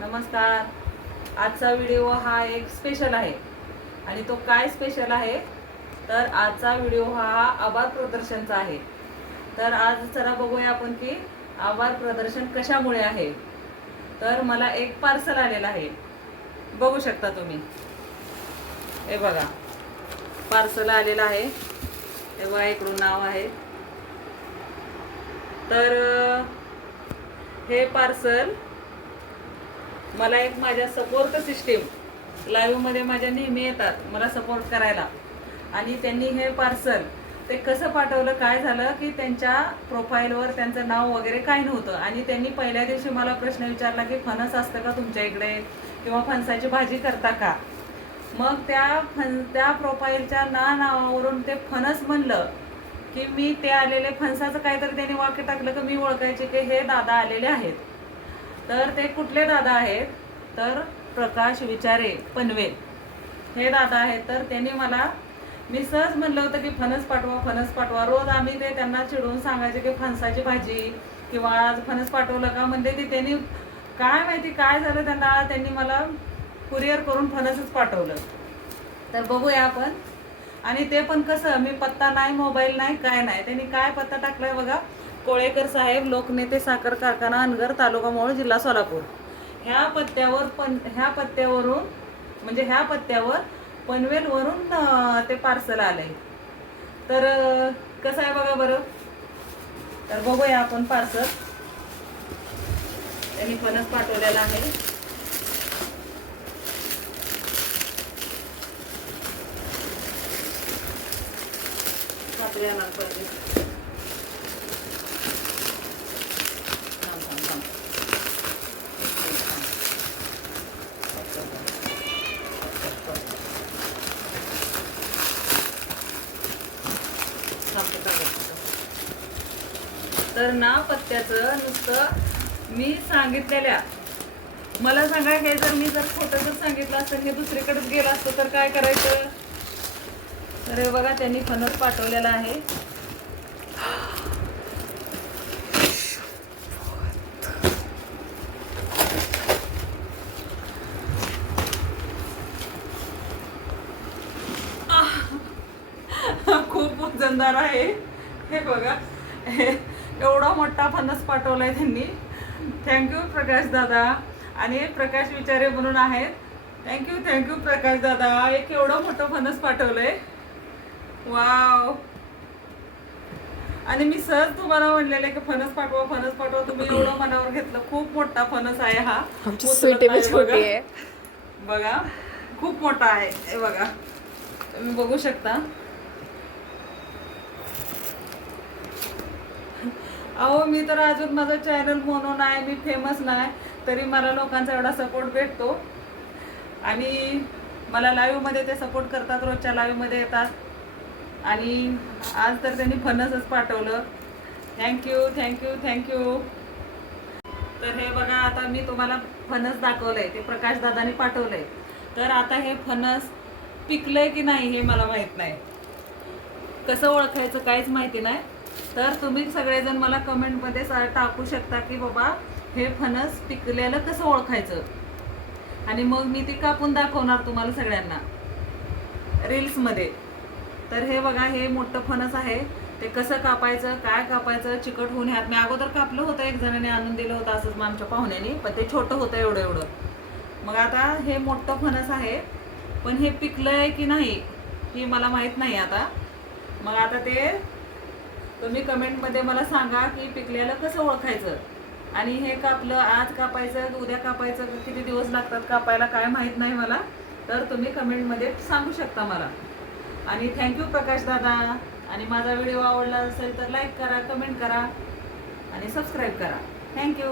नमस्कार. आजचा व्हिडिओ हा एक स्पेशल आहे. आणि तो काय स्पेशल आहे? तर आजचा व्हिडिओ हा आभार प्रदर्शनचा आहे. तर आज जरा बघूया आपण की आभार प्रदर्शन कशामुळे आहे? तर मला एक पार्सल आलेलं आहे. बघू शकता तुम्ही. हे बघा. पार्सल आलेलं आहे. हे बघा इकडून नाव आहे. तर हे पार्सल मला एक माझ्या सपोर्ट सिस्टीम लाईव्हमध्ये माझ्या नेहमी येतात मला सपोर्ट करायला. आणि त्यांनी हे पार्सल ते कसं पाठवलं काय झालं की त्यांच्या प्रोफाईलवर त्यांचं नाव वगैरे काय नव्हतं. आणि त्यांनी पहिल्या दिवशी मला प्रश्न विचारला की फणस असतं का तुमच्या इकडे? किंवा फणसाची भाजी करता का? मग त्या फण त्या प्रोफाईलच्या ना नावावरून ते फणस म्हणलं की मी ते आलेले फणसाचं काहीतरी त्यांनी वाक्य टाकलं की मी ओळखायचे की हे दादा आलेले आहेत. तर ते कुठले दादा आहेत? तर प्रकाश विचारे पनवेल. हे दादा आहेत. तर त्यांनी मला मी सहज म्हणलं होतं की फणस पाठवा फणस पाठवा. रोज आम्ही ते त्यांना चिडवून सांगायचे की फणसाची भाजी किंवा आज फणस पाठवलं का म्हणजे ती त्यांनी काय माहिती काय झालं त्यांना? त्यांनी मला कुरिअर करून फणसच पाठवलं. तर बघूया आपण. आणि ते पण कसं मी पत्ता नाही मोबाईल नाही काय नाही. त्यांनी काय पत्ता टाकलाय बघा? कोळेकर साहेब लोकनेते साखर कारखाना अनगर तालुका मोहोळ जिल्हा सोलापूर. ह्या पत्त्यावर पण ह्या पत्त्यावरून म्हणजे ह्या पत्त्यावर पनवेलवरून ते पार्सल आलं आहे तर कसं आहे बघा बरं? तर बघूया आपण पार्सल. त्यांनी फणस पाठवलेला आहे. साखरे थांब, कागदपत्र. तर ना पत्त्याचं नुसतं मी सांगितलेल्या मला सांगा हे जर मी जर खोटं जर सांगितलं असतं हे दुसरीकडेच गेलं असतं तर काय करायचं तर हे बघा त्यांनी फणस पाठवलेला आहे खूप वजनदार आहे. हे बघा. एवढा मोठा फणस पाठवलाय त्यांनी. थँक्यू प्रकाश दादा. आणि प्रकाश विचारे म्हणून आहेत. थँक्यू थँक्यू प्रकाश दादा. एक एवढं मोठं फणस पाठवलंय. वाव आणि मी सहज तुम्हाला म्हणलेलं आहे की फणस पाठवा फणस पाठवा. तुम्ही एवढं मनावर घेतलं. खूप मोठा फणस आहे हा. आहे बघा. आहे. खूप मोठा आहे. हे बघा. तुम्ही बघू शकता. अहो मी तर अजून माझं चॅनल म्हणून आहे मी फेमस नाही तरी मला लोकांचा एवढा सपोर्ट भेटतो. आणि मला लाईव्हमध्ये ते सपोर्ट करतात रोजच्या लाईव्हमध्ये येतात. आणि आज तर त्यांनी फणसच पाठवलं. थँक्यू थँक्यू थँक्यू तर हे बघा आता मी तुम्हाला फणस दाखवलंय ते प्रकाशदादाने पाठवलं आहे तर आता हे फणस पिकलंय की नाही हे मला माहीत नाही. कसं ओळखायचं काहीच माहिती नाही. तर तुम्ही सगळेजण मला कमेंटमध्ये सा- टाकू शकता की बाबा हे फणस पिकलेलं कसं ओळखायचं? आणि मग मी ती कापून दाखवणार तुम्हाला सगळ्यांना. रील्समध्ये. तर हे बघा हे मोठं फणस आहे. ते कसं कापायचं काय कापायचं चिकट होऊन ह्यात मी अगोदर कापलं होतं एक जणाने आणून दिलं होतं असंच मग आमच्या पाहुण्याने पण ते छोटं होतं एवढं एवढं. मग आता हे मोठं फणस आहे पण हे पिकलं आहे की नाही हे मला माहीत नाही आता. मग आता ते तुम्ही कमेंटमध्ये मला सांगा की पिकलेलं कसं ओळखायचं? आणि हे कापलं आज कापायचं उद्या कापायचं किती दिवस लागतात कापायला काय माहीत नाही मला. तर तुम्ही कमेंटमध्ये सांगू शकता मला. आणि थँक्यू प्रकाश दादा. आणि माझा व्हिडिओ आवडला असेल तर लाईक करा कमेंट करा. आणि सबस्क्राईब करा. थँक्यू